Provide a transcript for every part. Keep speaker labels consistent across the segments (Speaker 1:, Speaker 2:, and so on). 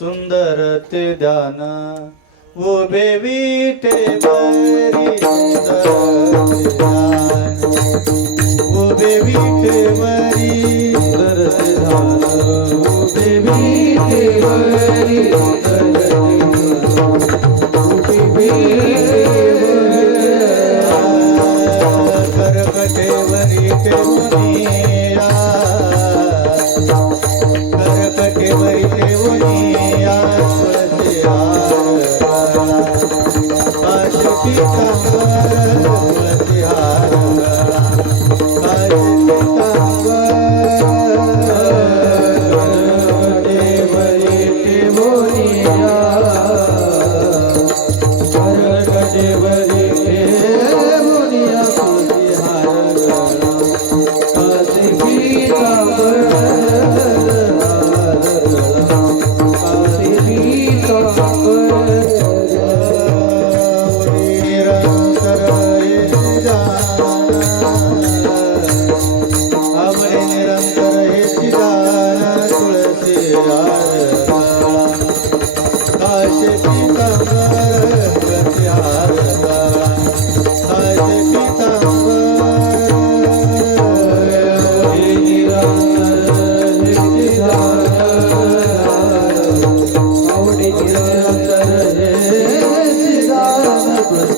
Speaker 1: सुंदर ते ध्यान उभे विटे वरी सुंदर ते ध्यान. उभे विटे वरी सुंदर ते ध्यान उभे विटे वरी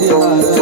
Speaker 1: Yeah.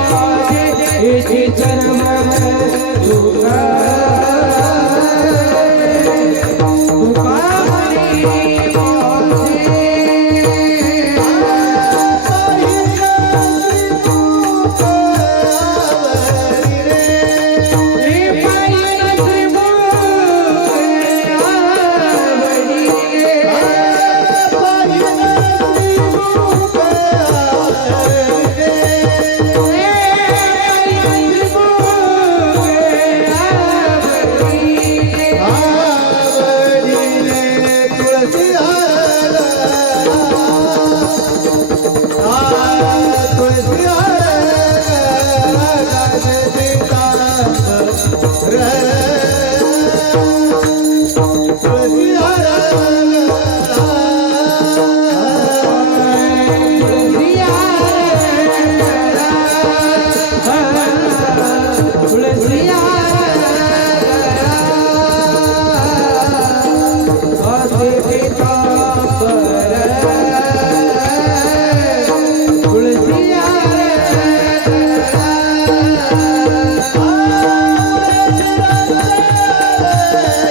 Speaker 1: Yes.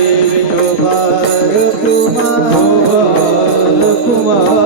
Speaker 1: 와